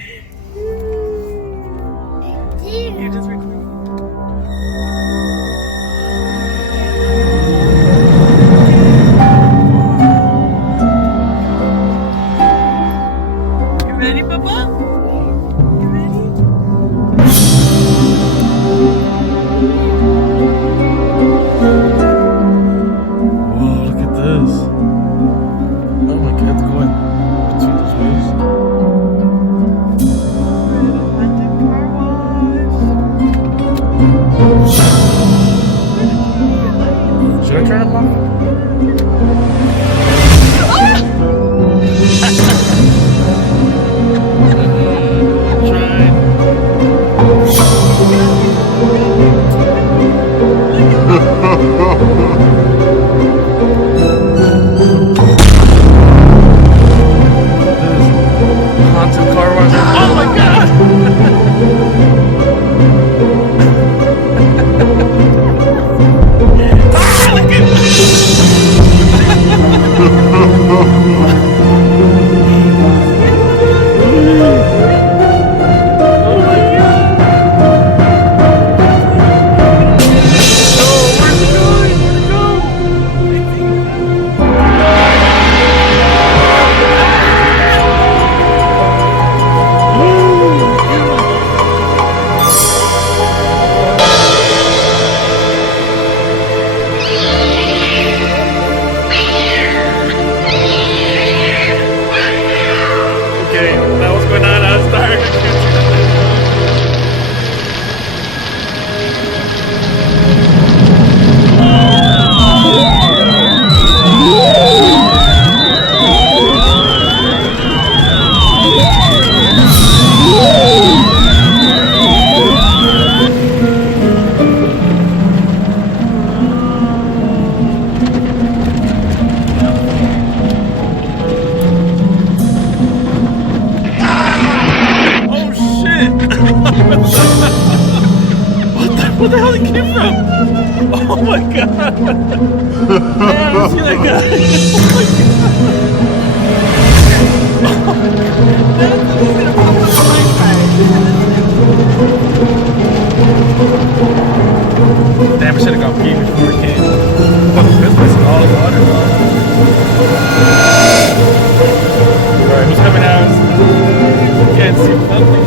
You just recorded. You ready, Papa? You ready? Whoa, look at this. Oh my God, it's going between those waves. London car wash. Should I turn them off? Haunted car wash. Oh my God! Ah, look at Oh my God! Oh, where's it going? Where'd it go? Okay, that was going on. I was tired. I can't see nothing. Oh shit! What the hell it came from? Oh my God! Man, I see that guy. Oh my He's gonna pop up on my God! Damn, I should have gone pee before it came. This place is all water. Alright, who's coming out? Can't see nothing.